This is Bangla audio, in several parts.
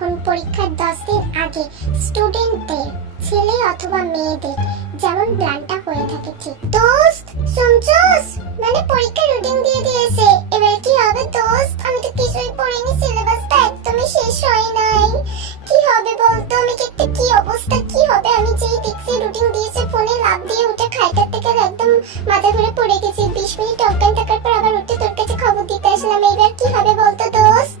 যখন পরীক্ষার 10 দিন আগে স্টুডেন্টদের ছেলে অথবা মেয়েদের যেমন প্ল্যানটা হয়ে থাকে ঠিক দোস্ত শুনছস মানে পরীক্ষার রুটিন দিয়ে দিয়েছে এবার কি হবে দোস্ত আমি তো কিছুই পড়িনি সিলেবাসটা একদমই শেষ হয় নাই কি হবে বলতো আমি কি অবস্থা কি হবে আমি যেই দেখছি রুটিন দিয়েছে ফোনে লাভ দিয়ে উঠে খাইতে থেকে একদম মাথা ঘুরে পড়ে গেছি 20 মিনিট অজ্ঞান থাকার পর আবার উঠে তোর কাছে খবর দিতে আসলাম এবার কি হবে বলতো দোস্ত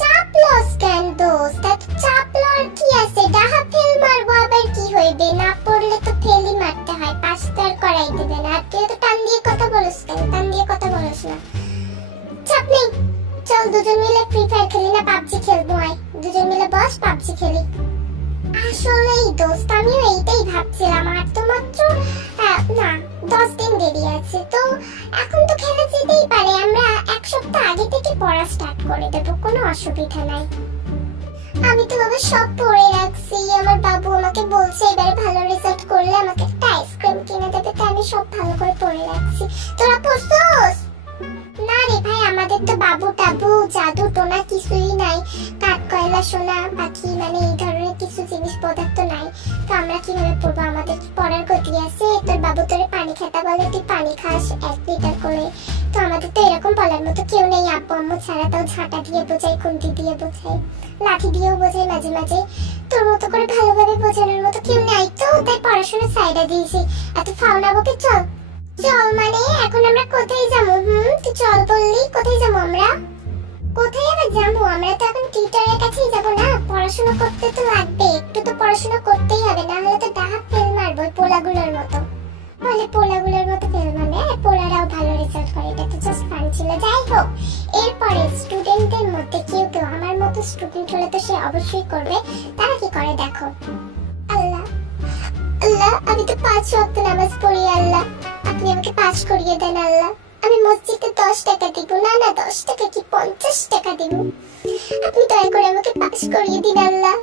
চাপ লস কেন দোস্ত এত চাপ লওয়ার কি আছে ডাহা ফেল মারবো আবার কি হইবে না পড়লে তো ফেলই মারতে হয় পাস তো আর করাই দেবে না আর তুই তো টান দিয়ে কথা বলিস কেন টান দিয়ে কথা বলিস না চাপ নেই চল দুজন মিলে ফ্রি ফায়ার খেলি না পাবজি খেলবো আয় দুজন মিলে বস পাবজি খেলি আসলেই দোস্ত আমিও এইটাই ভাবছিলাম আর তো মাত্র না 10 দিন দেরি আছে তো এখন তো খেলা যেতেই পারে আমরা এক সপ্তাহ আগে থেকে পড়া স্টার্ট করে দেব কোনো অসুবিধা নাই আমি তো বাবা সব পড়ে রাখছি আমার বাবু আমাকে বলছে এবারে ভালো রেজাল্ট করলে আমাকে একটা আইসক্রিম কিনে দেবে তাই আমি সব ভালো করে পড়ে রাখছি তোরা পড়ছস না রে ভাই আমাদের তো বাবু টাবু জাদু টোনা কিছুই নাই কাঠ কয়লা সোনা পাখি মানে এই ধরনের কিছু জিনিস পদার্থ নাই তো আমরা কিভাবে পড়বো আমাদের পড়ার গতি আছে তোর বাবু তোরে পানি খেতে বলে তুই পানি খাস 1 লিটার করে তো আমাদের তো এরকম বলার মতো কেউ নেই আব্বু আম্মু ছাড়া তাও ঝাঁটা দিয়ে বোঝাই খুন্তি দিয়ে বোঝাই লাঠি দিয়েও বোঝাই মাঝে মাঝে তোর মতো করে ভালোভাবে বোঝানোর মতো কেউ নাই তো তাই পড়াশোনা সাইডে দিয়েছি এত ফাউনাবকে চল চল মানে এখন আমরা কোথায় যাবো তুই চল বললি কোথায় যাবো আমরা কোথায় আবার যাবো আমরা তো এখন টিউটরের কাছেই যাবো না পড়াশোনা করতে তো লাগবে একটু তো পড়াশোনা করতেই হবে না হলে তো ডাহা ফেল মারবো পোলাগুলোর মতো বলে পোলাগুলোর মতো ফেল মারবে আর পোলারাও ভালো রেজাল্ট করে এটা তো জাস্ট ফান ছিল যাই হোক এরপরে স্টুডেন্টদের মধ্যে কেউ কেউ আমার মতো স্টুডেন্ট হলে তো সে অবশ্যই করবে তারা কি করে দেখো আল্লাহ আল্লাহ আমি তো 5 ওয়াক্ত নামাজ পড়ি আল্লাহ আপনি আমাকে পাস করিয়ে দেন আল্লাহ আমি মসজিদে 10 টাকা দিব না না 10 টাকা কি 50 টাকা দিব আপনি দয়া করে আমাকে পাস করিয়ে দিন আল্লাহ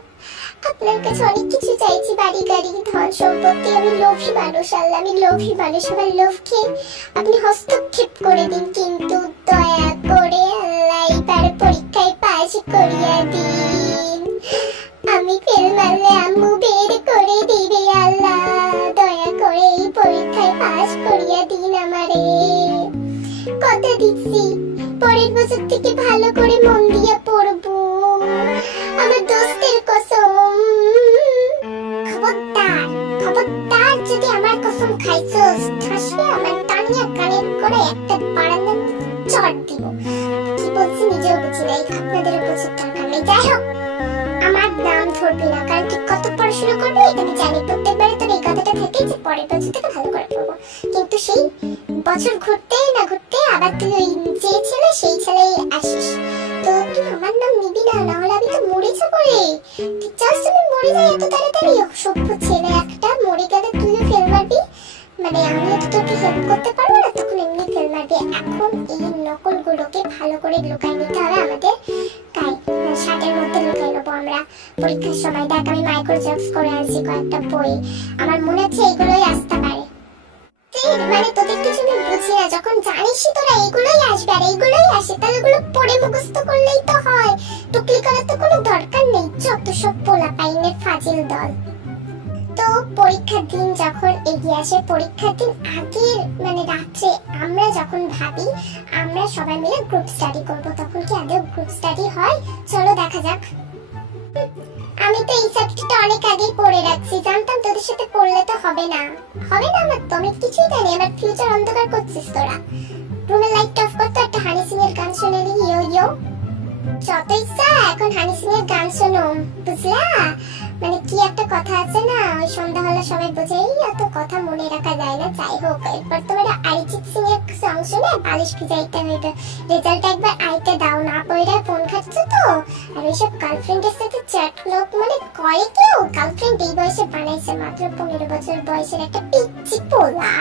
আপনার কাছে অনেক কিছু চাইছি বাড়ি গাড়ি ধন সম্পত্তি আমি লোভী মানুষ আল্লাহ আমি লোভী মানুষ আমার লোভকে আপনি হস্তক্ষেপ করে দিন কিন্তু দয়া করে আল্লাহ এইবার পরীক্ষায় পাস করিয়ে দিন আমি ফেল মারলে আম্মু বের করে দিবে আল্লাহ দয়া করে এই পরীক্ষায় পাস করিয়ে দিন আমারে কথা দিচ্ছি পরের বছর থেকে ভালো করে মন দিয়ে পড়বো আমার দোস্তের কসম খবরদার খবরদার যদি আমার কসম খাইছস ঠাসবে আমার টানিয়া কানের করে একটা বাড়ানোর চড় দিব কি বলছি নিজেও বুঝি নাই আপনাদেরও বুঝতে দরকার নেই যাই হোক আমার নাম ধরবি না কারণ তুই কত পড়াশোনা করবি এটা আমি জানি প্রত্যেকবারে তোর এই কথাটা থাকে যে পরের বছর থেকে ভালো করে পড়বো কিন্তু সেই বছর ঘুরতে না ঘুরতে আবার তুই ওই যে ছেলে সেই ছেলেই আসিস তো তুই আমার নাম নিবি না নাহলে আমি তো মরে যাবো রে তুই জাস্ট আমি মরে যাই এত তাড়াতাড়ি সভ্য ছেলে একটা মরে গেলে তুইও ফেল মারবি মানে আমিও তো তোকে হেল্প করতে পারবো না তখন এমনি ফেল মারবি এখন এই নকলগুলোকে ভালো করে লুকাই নিতে হবে আমাদের তাই শার্টের মধ্যে লুকাই নেবো আমরা পরীক্ষার সময় দেখ আমি মাইক্রোজেক্স করে আনছি কয়েকটা বই আমার মনে হচ্ছে এগুলোই আসতে পারে মানে তোদের কিছু আমি বুঝি না যখন জানিসই তোরা এগুলোই আসবে আর এইগুলোই আসে তাহলে এগুলো পড়ে মুখস্থ করলেই তো হয় টুকলি করার তো কোনো দরকার নেই যত সব পোলা পাইনের ফাজিল দল তো পরীক্ষার দিন যখন এগিয়ে আসে পরীক্ষার দিন আগের মানে রাত্রে আমরা যখন ভাবি আমরা সবাই মিলে গ্রুপ স্টাডি করব তখন কি আদৌ গ্রুপ স্টাডি হয় চলো দেখা যাক আমি তো এই সাবজেক্টটা অনেক আগেই পড়ে রাখছি জানতাম তোদের সাথে পড়লে তো হবে না আমার তো আমি কিছুই জানি আমার ফিউচার অন্ধকার করছিস তোরা রুমের লাইট অফ করতে একটা হানি সিং এর গান শুনে নি ইয়ো ইয়ো যত ইচ্ছা এখন হানি সিং এর গান শোনো বুঝলা মানে কি একটা কথা আছে না ওই সন্ধ্যা হলে সবাই বোঝে এই এত কথা মনে রাখা যায় না যাই হোক এরপর তোমরা অরিজিৎ সিং এর সং শুনে বালিশ ভিজাইতে হইবে রেজাল্ট একবার আইতে দাও না পয়রা ফোন খাচ্ছ তো আর ওইসব গার্লফ্রেন্ডের সাথে চ্যাট লোক মানে করে কেউ গার্লফ্রেন্ড এই বয়সে বানাইছে মাত্র 15 বছর বয়সের একটা পিচ্চি পোলা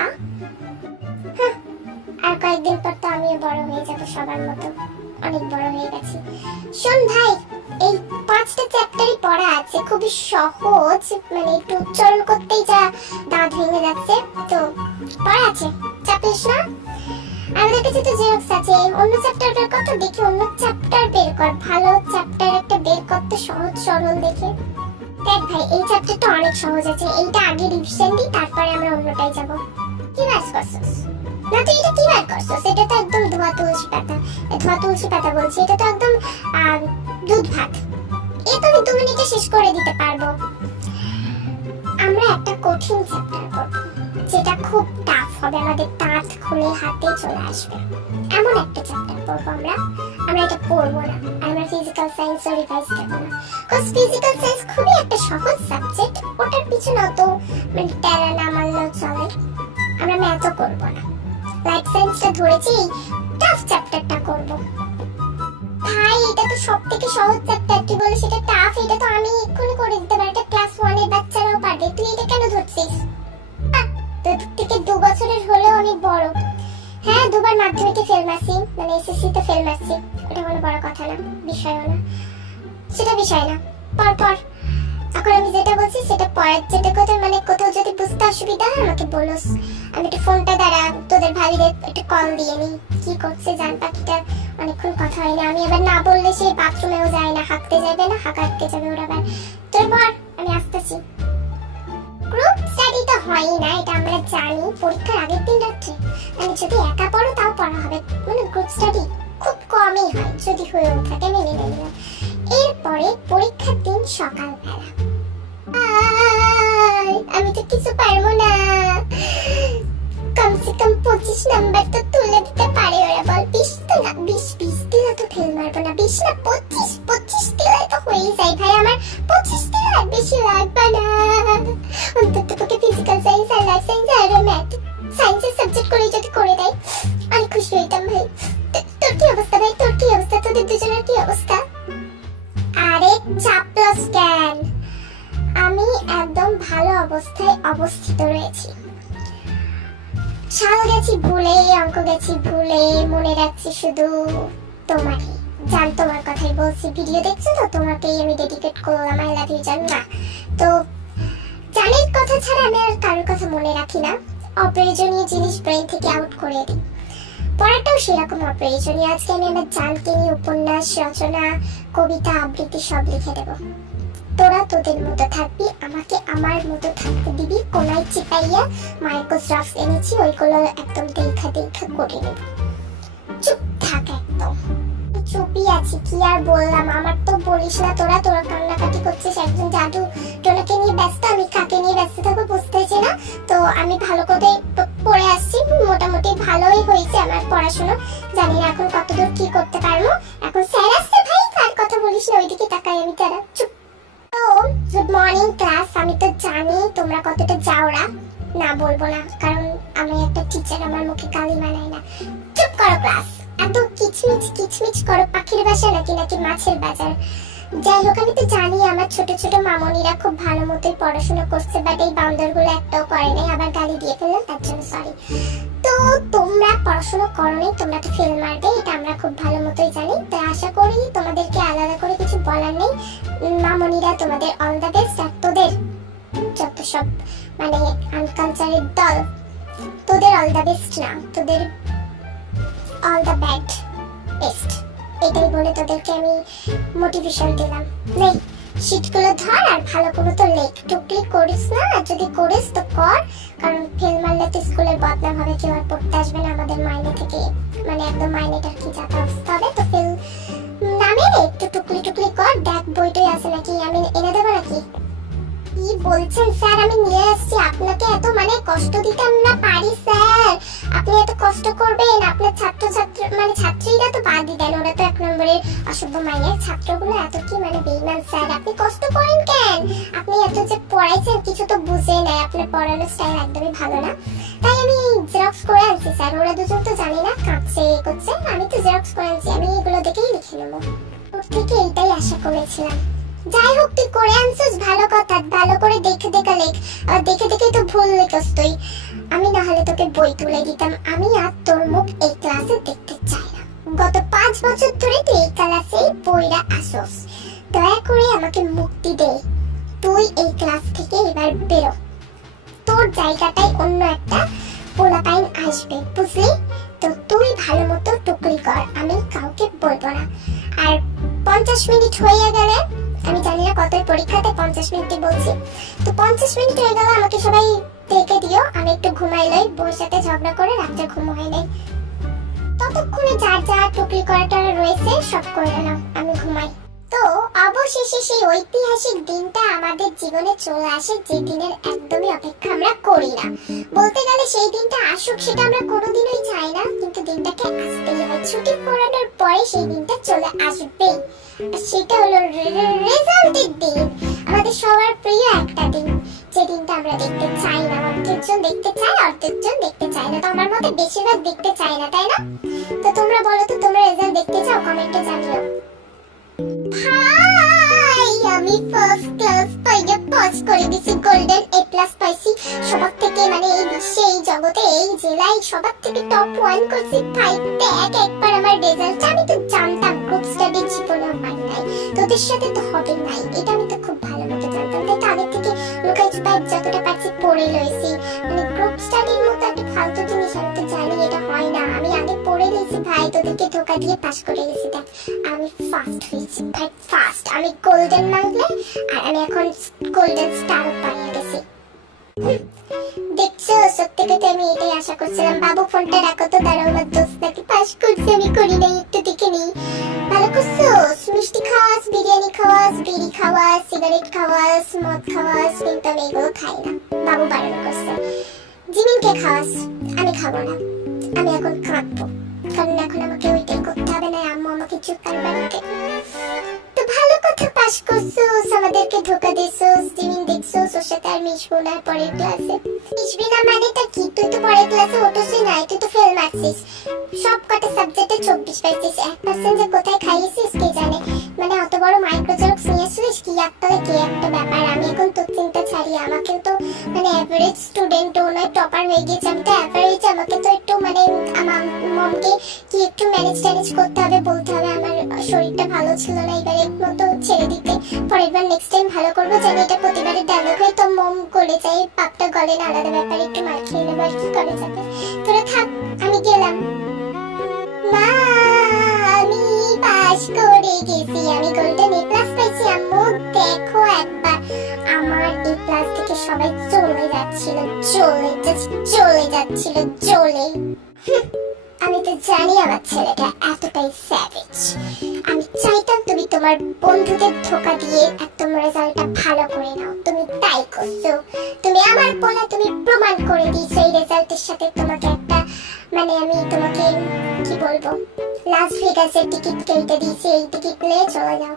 আর কয়েকদিন পর তো আমিও বড় হয়ে যাব সবার মতো অনেক বড় হয়ে গেছি শোন ভাই এই 5টা চ্যাপ্টারই পড়া আছে খুবই সহজ মানে একটু উচ্চারণ করতেই যা দাঁত ভেঙে যাচ্ছে তো পড়া আছে চাপিস না আমাদের কাছে তো জেরক্স আছে, অন্য চ্যাপ্টার বের কর, দেখি অন্য চ্যাপ্টার বের কর, ভালো চ্যাপ্টার একটা বের করতে সহজ সরল দেখে। দেখ ভাই এই চ্যাপ্টারটা অনেক সহজ আছে, এইটা আগে রিভিশন দিই, তারপরে আমরা অন্যটাই যাব। কি বার করছস? না তুই এটা কি বার করছস? এটা তো একদম ধোয়া তুলসী পাতা, ধোয়া তুলসী পাতা বলছি, এটা তো একদম দুধ ভাত। এটা আমি 2 মিনিটে শেষ করে দিতে পারবো। আমরা একটা কঠিন চ্যাপ্টার পড়ব, যেটা খুব টাফ হবে, আমাদের দাঁত খুলে হাতে চলে আসবে, এমন একটা চ্যাপ্টার পড়বো আমরা। আমরা এটা পড়বো না, আমরা ফিজিক্যাল সায়েন্সও রিভাইজ দেব না, কজ ফিজিক্যাল সায়েন্স খুবই একটা সহজ সাবজেক্ট, ওটার পিছনে অত মানে প্যারা না মারলেও চলে। আমরা ম্যাথও করবো না, লাইফ সায়েন্সটা ধরেছি, টাফ চ্যাপ্টারটা করব। ভাই এটা তো সবথেকে সহজ চ্যাপ্টার, তুই বলে সেটা টাফ, এটা তো আমি এক্ষুনি করে দিতে পারি, এটা ক্লাস 1 এর বাচ্চারাও পারবে, তুই এটা কেন ধরছিস? তোর থেকে 2 বছরের হলেও অনেক বড়। হ্যাঁ 2 বার মাধ্যমিকে ফেল মারছি, মানে এসএসসি তে ফেল মারছি, এটা কোনো বড় কথা না, বিষয়ও না, সেটা বিষয় না। পর এখন আমি যেটা বলছি সেটা পড়ার যেটা কথা, মানে কোথাও যদি বুঝতে অসুবিধা হয় আমাকে বলোস, আমি একটু ফোনটা দ্বারা তোদের ভাবিদের একটু কল দিয়ে নিই, কি করছে জান পাখিটা, অনেকক্ষণ কথা হয় না। আমি আবার না বললে সে বাথরুমেও যায় না, হাঁকতে যাবে না, হাঁকা হাঁকতে যাবে ওরা, আবার তোর পর আমি আসতেছি। গ্রুপ স্টাডি তো হয়ই না, এটা আমরা জানি, পরীক্ষার আগের দিন রাত্রে আমি যদি একা পড়ো তাও পড়া হবে, মানে গ্রুপ স্টাডি খুব কমই হয়, যদি হয়ে থাকে মেনে নিলাম। এরপরে পরীক্ষার দিন সকালবেলা, আমি তো কিছু পারবো না, কমসে কম 25 নাম্বার তো তুলে দিতে পারে ওরা, বল 20 তো না, 20 দিলে তো ফেল মারবো না, 20 না 25 দিলে তো হয়েই যায় ভাই, আমার 25 দিলে আর বেশি লাগবে না, অন্তত তোকে ফিজিক্যাল সায়েন্স আর লাইফ সায়েন্স আর ম্যাথ সায়েন্সের সাবজেক্ট করে যদি করে দেয় অনেক খুশি হইতাম ভাই। তোর কি অবস্থা ভাই, তোর কি অবস্থা, তোদের দুজনের কি অবস্থা? আরে চাপলস কেন, আমি একদম ভালো অবস্থায় অবস্থিত রয়েছি, সাল গেছি ভুলে, অঙ্ক গেছি ভুলে, মনে রাখছি শুধু তোমাকে, জান তোমার কথাই বলছি, ভিডিও দেখছো তো, তোমাকেই আমি ডেডিকেট করলাম, আই লাভ ইউ জান। না তো জানের কথা ছাড়া আমি আর কারোর কথা মনে রাখি না, অপ্রয়োজনীয় জিনিস ব্রেন থেকে আউট করে দিই, পড়াটাও সেরকম অপ্রয়োজনীয়। আজকে আমি আমার জানকে নিয়ে উপন্যাস, রচনা, কবিতা, আবৃত্তি সব লিখে দেব, তোরা তোদের মতো থাকবি, আমাকে আমার মতো থাকতে দিবি, কোনায় চিপাইয়া মাইক্রোসফট এনেছি, ওইগুলো একদম দেখা করে নেব, চুপ থাক একদম, চুপই আছি, কি আর বললাম, আমার তো বলিস না, তোরা কান্নাকাটি করছিস, একজন জাদু টোনাকে নিয়ে ব্যস্ত, আমি কাকে নিয়ে ব্যস্ত থাকবো বুঝতেছি না। তো আমি ভালো করে পড়ে আসছি, মোটামুটি ভালোই হয়েছে আমার পড়াশোনা, জানি না এখন কতদূর কি করতে পারবো, এখন স্যার আসছে ভাই, কার কথা বলিস না, ওইদিকে তাকাই আমি, তারা চুপ। তো গুড মর্নিং ক্লাস, আমি তো জানি তোমরা কতটা যাওরা, না বলবো না কারণ আমি একটা টিচার, আমার মুখে গালি মানায় না, চুপ করো ক্লাস, এত কিচমিচ করো, পাখির বাসা নাকি মাছের বাজার। যাই হোক আমি তো জানি আমার ছোট ছোট মামনিরা খুব ভালো মতোই পড়াশোনা করছে, বাট এই বান্দরগুলো একটাও করে নাই, আবার গালি দিয়ে ফেললাম তার জন্য সরি। তো তোমরা পড়াশোনা করোনি, তোমরা তো ফেল মারবে, এটা আমরা খুব ভালো মতোই জানি, তো আশা করি তোমাদেরকে আলাদা করে কিছু বলার নেই। মামনিরা তোমাদের অল দ্য বেস্ট, আর তোদের যত সব মানে আনকালচারের দল, তোদের অল দ্য বেস্ট না, তোদের অল দ্য ব্যাড বেস্ট, এটাই বলে তোদেরকে আমি মোটিভেশন দিলাম। নে শীটগুলো ধর আর ভালো করে তো লেখ, টুকলি করিস না, আর যদি করিস তো কর, কারণ ফেল মারলে তো স্কুলের বদনাম হবে, কেউ আর পড়তে আসবে না আমাদের মাইনে থেকে, মানে একদম মাইনেটার কি যাতা অবস্থা হবে। তো ফেল নামে একটু টুকলি কর, দেখ বইটই আছে নাকি, আমি এনে দেবো নাকি? কি বলছেন স্যার, আমি নিয়ে আসছি, আপনাকে এত মানে কষ্ট দিতে আমরা পারি স্যার, আপনি এত কষ্ট করবেন, আপনার ছাত্রীরা তো বাদই দেন, ওরা তো 1 নম্বরের অসভ্য মাইনের, ছাত্রগুলো এত কি মানে বেঈমান স্যার, আপনি কষ্ট করেন কেন, আপনি এত যে পড়াইছেন কিছু তো বুঝে নাই, আপনার পড়ানোর স্টাইল একদমই ভালো না, তাই আমি জেরক্স করে আনছি স্যার, ওরা দুজন তো জানি না কাঁদছে করছে, আমি তো জেরক্স করে আনছি, আমি এগুলো দেখেই লিখে নেবো, ওর থেকে এইটাই আশা করেছিলাম। যাই হোক তুই করে আনছিস ভালো কথা, ভালো করে দেখে লেখ, আর দেখে তো ভুল লিখস তুই, আমি না হলে তোকে বই তুলে দিতাম, আমি আর তোর মুখ এই ক্লাসে দেখতে চাই না, গত 5 বছর ধরে তুই এই ক্লাসে বইরা আসস, দয়া করে আমাকে মুক্তি দে, তুই এই ক্লাস থেকে এবার বেরো, তোর জায়গাটায় অন্য একটা পোলাপাইন আসবে বুঝলি, তো তো তুই ভালো মতো টুকলি কর, আমি কাউকে বলবো না। আর 50 মিনিট হয়ে গেলে, আমি জানি না কত পরীক্ষাতে 50 মিনিটই বলছি, তো 50 মিনিট হয়ে গেলে আমাকে সবাই ডেকে দিও, আমি একটু ঘুমাই লই, বউর সাথে ঝগড়া করে রাত্রে ঘুম হয় নাই। ততক্ষণে যার যা টুকলি করাটা রয়েছে সব করে নাও, আমি ঘুমাই। তো অবশেষে সেই ঐতিহাসিক দিনটা আমাদের জীবনে চলে আসে, যে দিনের একদমই অপেক্ষা আমরা করি না। বলতে গেলে সেই দিনটা আসুক সেটা আমরা কোনোদিনই চাই না, কিন্তু দিনটাকে আসতেই হয়। ছুটি পড়ানোর পরে সেই দিনটা চলে আসবেই, সেটা হলো রেজাল্টের দিন। আমাদের সবার প্রিয় একটা দিন, যে দিনটা আমরা দেখতে চাই না। অর্ধেকজন দেখতে চায়, অর্ধেকজন দেখতে চায় না। তো আমার মতে বেশিরভাগ দেখতে চায় না, তাই না? তো তোমরা বলো তো, তোমরা রেজাল্ট দেখতে চাও? কমেন্টে জানিও। ভাই আমি ফার্স্ট ক্লাস পাইয়া পাস করে দিছি, গোল্ডেন এ প্লাস পাইছি। সবার থেকে মানে এই বিশ্বে, এই জগতে, এই জেলায় সবার থেকে টপ 1 করছি ভাই। দেখ একবার আমার রেজাল্ট, আমি তো জানতাম গ্রুপ স্টাডি জীবনে হয় নাই, তোদের সাথে তো হবে নাই, এটা আমি তো খুব ভালো মতো জানতাম। তাই তো আগে থেকে লুকাই চুপাই যতটা পারছি পড়ে লইছি। মানে গ্রুপ স্টাডির মতো একটা ফালতু জিনিস আমি তো জানি এটা হয় না, আমি আগে পড়ে লইছি ভাই, তোদেরকে ধোকা দিয়ে পাস করে গেছি। দেখ আমি ফার্স্ট হয়েছি ভাই, ফার্স্ট। আমি গোল্ডেন মানলে, আর আমি এখন গোল্ডেন স্টার পাইয়ে গেছি। দেখছো, সত্যি কথা আমি এটাই আশা করছিলাম। বাবু ফোনটা রাখো তো, দাঁড়াও, আমার দোস্ত নাকি পাস করছে, আমি করি নাই, একটু দেখে নিই। ভালো করছো, মিষ্টি খাওয়াস, বিরিয়ানি খাওয়াস, বিড়ি খাওয়াস, সিগারেট খাওয়াস, মদ খাওয়াস, কিন্তু আমি এগুলো খাই না, বাবু বারণ করছে। জিমিনকে খাওয়াস, আমি খাবো না, আমি এখন কাঁদবো, কারণ এখন আমাকে ওইটাই করতে হবে, না আম্মু আমাকে চুকার বাড়িতে। তো ভালো কথা, পাস করছোস, আমাদেরকে ধোকা দিছোস। জিমিন দেখছোস, ওর সাথে আর মিশবো না পরের ক্লাসে। মিশবি না মানেটা কি? তুই তো পরের ক্লাসে ওঠোসই নাই, তুই তো ফেল মারছিস সব কটা সাবজেক্টে, 24 পাইছিস। 1% যে কোথায় খাইয়েছিস কে জানে। মানে অত বড় মাইক্রোজেরক্স নিয়ে আসছিস কি একতলে, কি একটা ব্যাপার। আমি এখন তোর চিন্তা ছাড়ি, আমাকে তো মানে এভারেজ স্টুডেন্টও নয়, টপার হয়ে গেছে আমি তো এভারেজ। আমাকে তো একটু মানে আমার মমকে কি একটু ম্যানেজ ট্যানেজ করতে হবে, বলতে হবে আমার শরীরটা ভালো ছিল না, এবারে মতো ছেড়ে দিতে, পরের বার নেক্সট টাইম ভালো করবো, জানি এটা প্রতিবারের ডায়লগ হয়। তো মম করে যাই, পাপটা গলে না, আলাদা ব্যাপার, একটু মার খেয়ে নেবো, আর কি করে যাবে। তোরা থাক, আমি গেলাম। মা আমি পাস করে গেছি, আমি গোল্ডেন এ প্লাস পাইছি। আম্মু দেখো একবার, আমার এ প্লাস থেকে সবাই চলে যাচ্ছিল, চলে। আমি তো জানি আমার ছেলেটা এতটাই স্যাভেজ। আমি চাইতাম তুমি তোমার বন্ধুদের ধোকা দিয়ে একদম রেজাল্টটা ভালো করে নাও, তুমি তাই করছো। তুমি আমার বলা, তুমি প্রমাণ করে দিয়েছো এই রেজাল্টের সাথে। তোমাকে একটা মানে আমি তোমাকে কি বলবো, লাস ভেগাসের টিকিট কেটে দিয়েছি, এই টিকিট নিয়ে চলে যাও।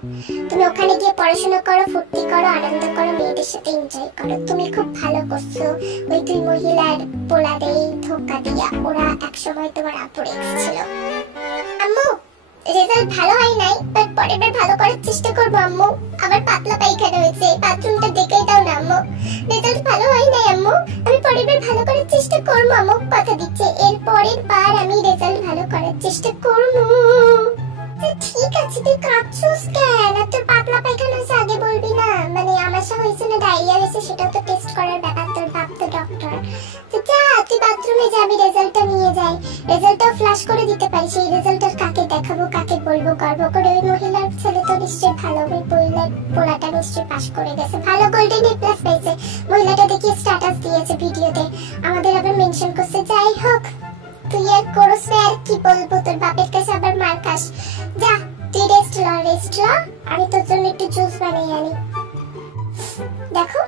তুমি ওখানে গিয়ে পড়াশোনা করো, ফুর্তি করো, আনন্দ করো, মেয়েদের সাথে এনজয় করো। তুমি খুব ভালো করছো। ওই দুই মহিলার পোলাদে ধোকা দিয়া, ওরা একসময় তোমার আপুর এক্স ছিল। আম্মু রেজাল্ট ভালো হয় নাই, বাট পরের বার ভালো করার চেষ্টা করবো আম্মু। আবার পাতলা পায়খানা হয়েছে, বাথরুমটা দেখেই দাও না আম্মু। রেজাল্ট ভালো হয় নাই আম্মু, আমি পরের বার ভালো করার চেষ্টা করবো আম্মু, কথা দিচ্ছে। এর পরের বার আমি রেজাল্ট ভালো করার চেষ্টা করবো। ঠিক আছে, তুই কাঁদছিস কেন? তোর পাতলা পায়খানা হয়েছে আগে বলবি না? মানে আমার সাথে হয়েছে না ডায়রিয়া হয়েছে, সেটাও তো টেস্ট করার ব্যাপার, তোর বাপ তো ডক্টর। তো যা, তুই বাথরুমে যাবি, রেজাল্টটা নিয়ে যাই, রেজাল্টটাও ফ্ল্যাশ করে দিতে পারিস। এই রেজাল্টটা কাকে দেখাবো, কাকে বলবো, গর্ব করে। ওই মহিলার ছেলে তো নিশ্চয়ই ভালো, ওই পোলাটা নিশ্চয়ই পাস করে গেছে, ভালো গোল্ডেন এ প্লাস পেয়েছে। মহিলাটা দেখিয়ে স্ট্যাটাস দিয়েছে ভিডিওতে, আমাদের আবার মেনশন করছে। যাই হোক, তুই আর করস না, আর কি বলবো, তোর বাপের কাছে আবার মার খাস। যা তুই রেস্ট ল, আমি তোর জন্য একটু জুস বানিয়ে আনি। দেখো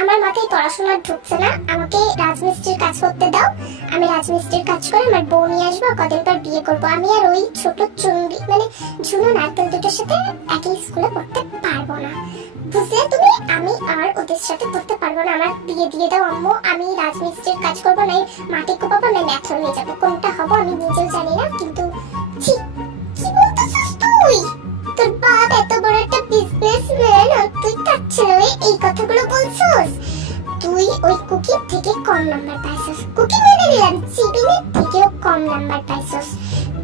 আমার মাথায় পড়াশোনা ঢুকছে না, আমাকে রাজমিস্ত্রির কাজ করতে দাও। আমি রাজমিস্ত্রির কাজ করে আমার বউ নিয়ে আসবো, কদিন পর বিয়ে করবো। আমি আর ওই ছোট চুংড়ি মানে ঝুনো নারকেল দুটোর সাথে একই স্কুলে পড়তে পারবো না, বুঝলে তুমি? আমি আর ওদের সাথে পড়তে পারবো না, আমার বিয়ে দিয়ে দাও আম্মু। আমি রাজমিস্ত্রির কাজ করবো, নাই মাটি কোপাবো, নাই ম্যাথর হয়ে যাবো, কোনটা হবো আমি নিজেও জানি না। কিন্তু কি বলতেছিস তুই? তোর বাপ এত বড় একটা বিজনেসম্যান, আর তুই তার ছেলে এই কথাগুলো বলছিস? তুই ওই কুকির থেকে কম নাম্বার পাইছিস, কুকি মেনে নিলাম, চিবিনের থেকেও কম নাম্বার পাইছিস।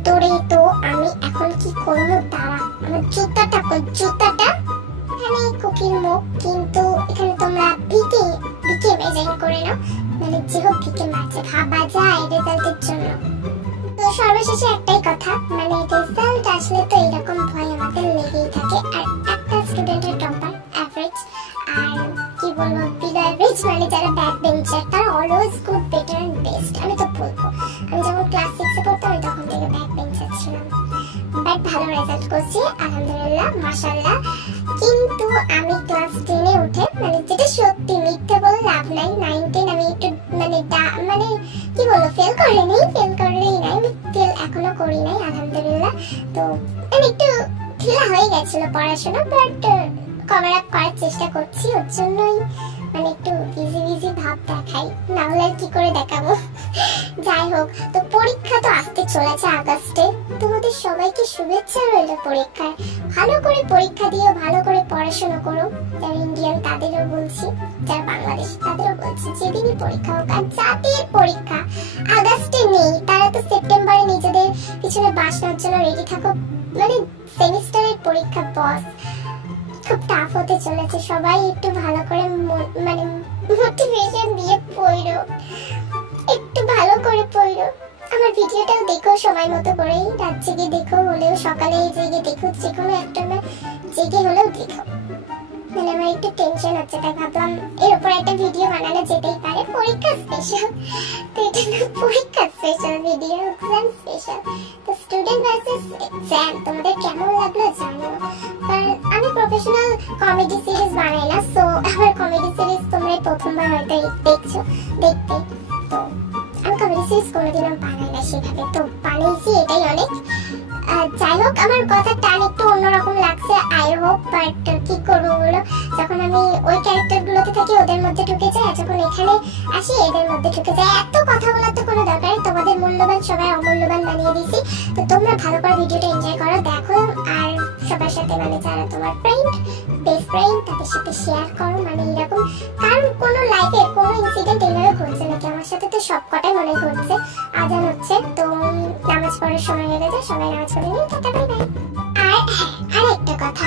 তোরে তো আমি এখন কি করবো, দাঁড়া, আমার জুতাটা কই, জুতাটা এখানে কুকির মুখ, কিন্তু এখানে তোমরা বিকে ইমাজিন করে নাও, মানে যে হোক বিকে মারছে, ভাবা যায় রেজাল্টের জন্য। তো সর্বশেষে একটাই কথা, মানে রেজাল্ট আসলে তো এরকম ভয় আমাদের লেগেই থাকে। আর একটা স্টুডেন্টের টপার অ্যাভারেজ, আর কি বলবো বিলো অ্যাভারেজ মানে যারা ব্যাক বেঞ্চার তারা always good, better and best. আমি তো বলবো আমি যখন ক্লাস 6 এ পড়তাম আমি তখন থেকে ব্যাক বেঞ্চার ছিলাম, বাট ভালো রেজাল্ট করছি আলহামদুলিল্লাহ মাশাআল্লাহ। কিন্তু আমি ক্লাস 10 এ উঠে, মানে যেটা সত্যি মিথ্যে বলে লাভ নাই, 9 10 আমি একটু মানে কি বলবো ফেল করিনি, ফেল করেই নাই, আমি ফেল এখনো করি নাই আলহামদুলিল্লাহ। তো আমি একটু ঢিলা হয়ে গেছিল পড়াশোনা, বাট কভার আপ করার চেষ্টা করছি, ওর জন্যই মানে একটু বিজি ভাব দেখাই, না হলে কি করে দেখাবো। যাই হোক, তো পরীক্ষা তো আসতে চলেছে আগস্টে, তোমাদের সবাইকে শুভেচ্ছা রইল পরীক্ষায়। ভালো করে পরীক্ষা দিও, ভালো করে পড়াশোনা করো। যারা ইন্ডিয়ান তাদেরও বলছি, যারা বাংলাদেশ তাদেরও বলছি, যেদিনই পরীক্ষা হোক, আর যাদের পরীক্ষা আগস্টে নেই তারা তো সেপ্টেম্বরে নিজেদের পিছনে বাস নেওয়ার জন্য রেডি থাকো, মানে সেমিস্টারের পরীক্ষা বস খুব টাফ হতে চলেছে। সবাই একটু ভালো করে মানে মোটিভেশন দিয়ে পড়ো, একটু ভালো করে পড়ো। আমার ভিডিওটাও দেখো সময় মতো করে, রাত জেগে দেখো হলেও সকালে জেগে দেখো, যে কোনো একটা না জেগে হলেও দেখো। মানে আমার একটু টেনশন হচ্ছে, তাই ভাবলাম এর উপর একটা ভিডিও বানানো যেতেই পারে, পরীক্ষা স্পেশাল। তো এটা না পরীক্ষা স্পেশাল ভিডিও, এক্সাম স্পেশাল। তো স্টুডেন্ট ভার্সেস এক্সাম তোমাদের কেমন লাগলো জানো, কারণ আমি প্রফেশনাল কমেডি সিরিজ বানাই না, সো আমার কমেডি সিরিজ তোমরা প্রথমবার হয়তো দেখছো দেখতে। তো আমি কমেডি সিরিজ কোনোদিনও বানাই না সেভাবে, তো বানিয়েছি এটাই অনেক। যাই হোক, আমার কথার টান একটু অন্যরকম লাগছে আই হোপ, বাট কি করবো বলো, যখন আমি ওই ক্যারেক্টার গুলোতে থাকি ওদের মধ্যে ঢুকে যায়, যখন এখানে আসি এদের মধ্যে ঢুকে যায়। এত কথা বলার তো কোনো দরকার, তোমাদের মূল্যবান সবাই অমূল্যবান বানিয়ে দিয়েছি। তো তোমরা ভালো করে ভিডিওটা এনজয় করো, দেখো, আর সবার সাথে মানে যারা তোমার ফ্রেন্ড বেস্ট ফ্রেন্ড তাদের সাথে শেয়ার করো, মানে এরকম। কারণ কোনো লাইফে কোনো ইনসিডেন্ট এইভাবে ঘটছে নাকি, আমার সাথে তো সব কটাই মনে ঘটছে। আজান হচ্ছে, তো নামাজ পড়ার সময় হয়ে গেছে, সবাই নামাজ পড়ে নিয়ে টাটা বাই বাই। আর একটা কথা,